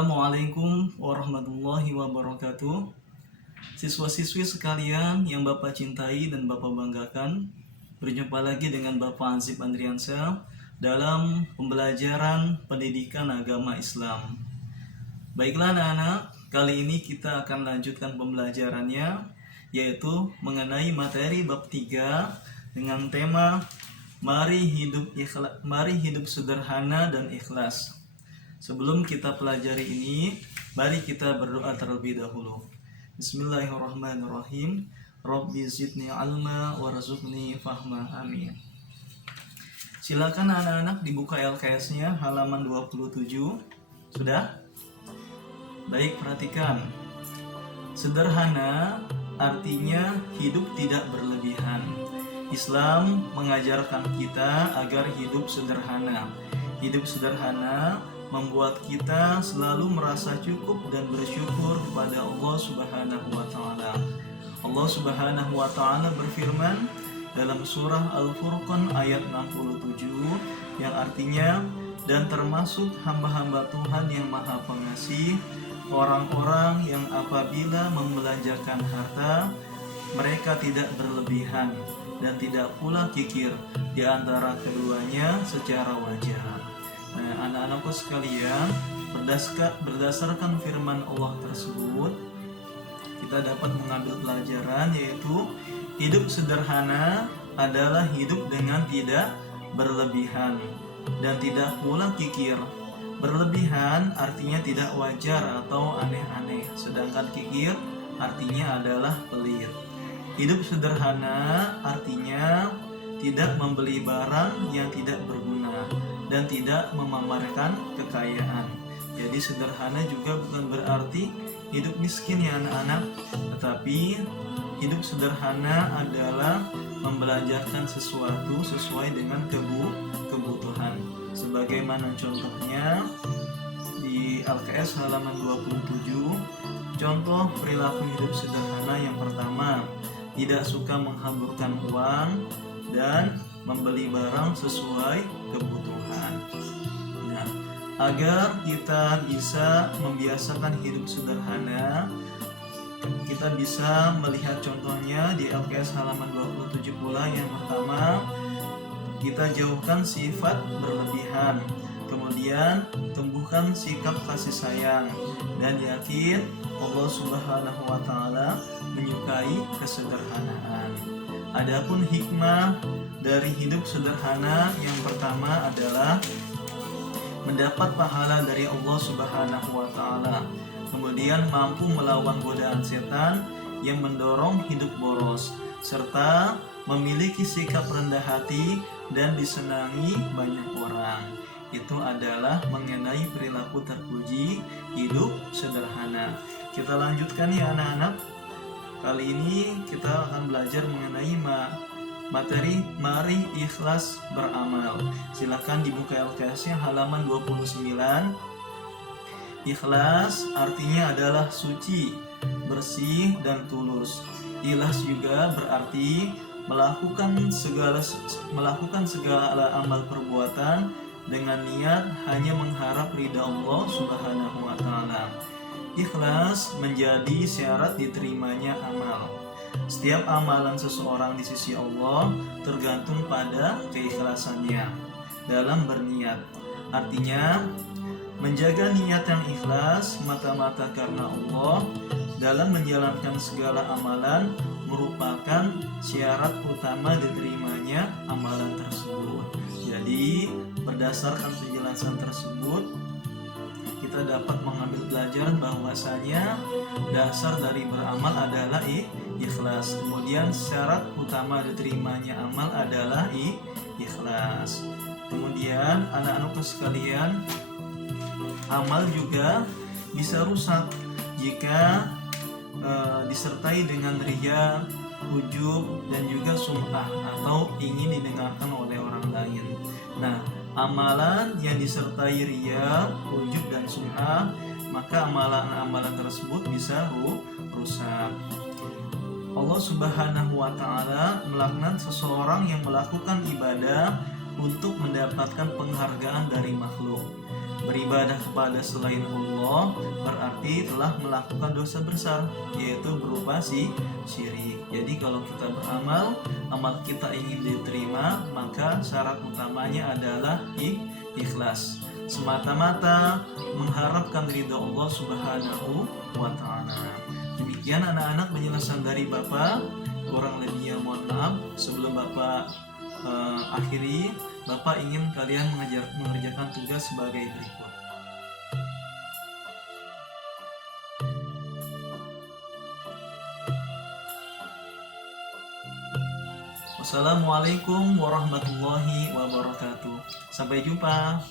Assalamualaikum warahmatullahi wabarakatuh. Siswa-siswi sekalian yang Bapak cintai dan Bapak banggakan, berjumpa lagi dengan Bapak Ansip Andriansyah dalam pembelajaran pendidikan agama Islam. Baiklah anak-anak, kali ini kita akan lanjutkan pembelajarannya, yaitu mengenai materi bab 3 dengan tema Mari hidup sederhana dan ikhlas. Sebelum kita pelajari ini, mari kita berdoa terlebih dahulu. Bismillahirrahmanirrahim. Rabbi zidni ilma warzuqni fahma. Amin. Silakan anak-anak dibuka LKS-nya halaman 27. Sudah? Baik, perhatikan. Sederhana artinya hidup tidak berlebihan. Islam mengajarkan kita agar hidup sederhana. Hidup sederhana membuat kita selalu merasa cukup dan bersyukur kepada Allah Subhanahu wa taala. Allah Subhanahu wa taala berfirman dalam surah Al-Furqan ayat 67 yang artinya, dan termasuk hamba-hamba Tuhan yang Maha Pengasih, orang-orang yang apabila membelanjakan harta mereka tidak berlebihan dan tidak pula kikir di antara keduanya secara wajar. Nah, anak-anakku sekalian, berdasarkan firman Allah tersebut, kita dapat mengambil pelajaran, yaitu hidup sederhana adalah hidup dengan tidak berlebihan dan tidak pula kikir. Berlebihan artinya tidak wajar atau aneh-aneh, sedangkan kikir artinya adalah pelit. Hidup sederhana artinya tidak membeli barang yang tidak berguna dan tidak memamerkan kekayaan. Jadi sederhana juga bukan berarti hidup miskin ya anak-anak, tetapi hidup sederhana adalah membelanjakan sesuatu sesuai dengan kebutuhan. Sebagaimana contohnya di LKS halaman 27, contoh perilaku hidup sederhana yang pertama, tidak suka menghamburkan uang dan membeli barang sesuai kebutuhan. Nah, agar kita bisa membiasakan hidup sederhana, kita bisa melihat contohnya di LKS halaman 27 pula. Yang pertama, kita jauhkan sifat berlebihan, kemudian tumbuhkan sikap kasih sayang, dan yakin Allah Subhanahu wa taala menyukai kesederhanaan. Adapun hikmah dari hidup sederhana yang pertama adalah mendapat pahala dari Allah Subhanahu wa taala, kemudian mampu melawan godaan setan yang mendorong hidup boros, serta memiliki sikap rendah hati dan disenangi banyak orang. Itu adalah mengenai perilaku terpuji hidup sederhana. Kita lanjutkan ya anak-anak. Kali ini kita akan belajar mengenai materi mari ikhlas beramal. Silakan dibuka LKS-nya halaman 29. Ikhlas artinya adalah suci, bersih dan tulus. Ikhlas juga berarti melakukan segala amal perbuatan dengan niat hanya mengharap ridha Allah Subhanahu wa taala. Ikhlas menjadi syarat diterimanya amal. Setiap amalan seseorang di sisi Allah tergantung pada keikhlasannya dalam berniat. Artinya, menjaga niat yang ikhlas mata-mata karena Allah dalam menjalankan segala amalan merupakan syarat utama diterimanya amalan tersebut. Jadi, berdasarkan penjelasan tersebut, kita dapat mengambil pelajaran bahwasanya dasar dari beramal adalah ikhlas. Kemudian syarat utama diterimanya amal adalah ikhlas. Kemudian anak-anakku sekalian, amal juga bisa rusak jika disertai dengan riya, ujub, dan juga sum'ah atau ingin didengarkan oleh orang lain. Nah, amalan yang disertai riya, ujub, dan sum'ah, maka amalan-amalan tersebut bisa rusak. Allah Subhanahu wa taala melaknat seseorang yang melakukan ibadah untuk mendapatkan penghargaan dari makhluk. beribadah kepada selain Allah berarti telah melakukan dosa besar, yaitu berupa syirik. Jadi kalau kita beramal, amal kita ingin diterima, maka syarat utamanya adalah ikhlas, semata-mata mengharapkan ridha Allah Subhanahu wa Ta'ala. Demikian anak-anak penjelasan dari Bapak. Kurang lebihnya mohon maaf. Sebelum Bapak akhiri, Bapak ingin kalian mengerjakan tugas sebagai berikut. Wassalamualaikum warahmatullahi wabarakatuh. Sampai jumpa.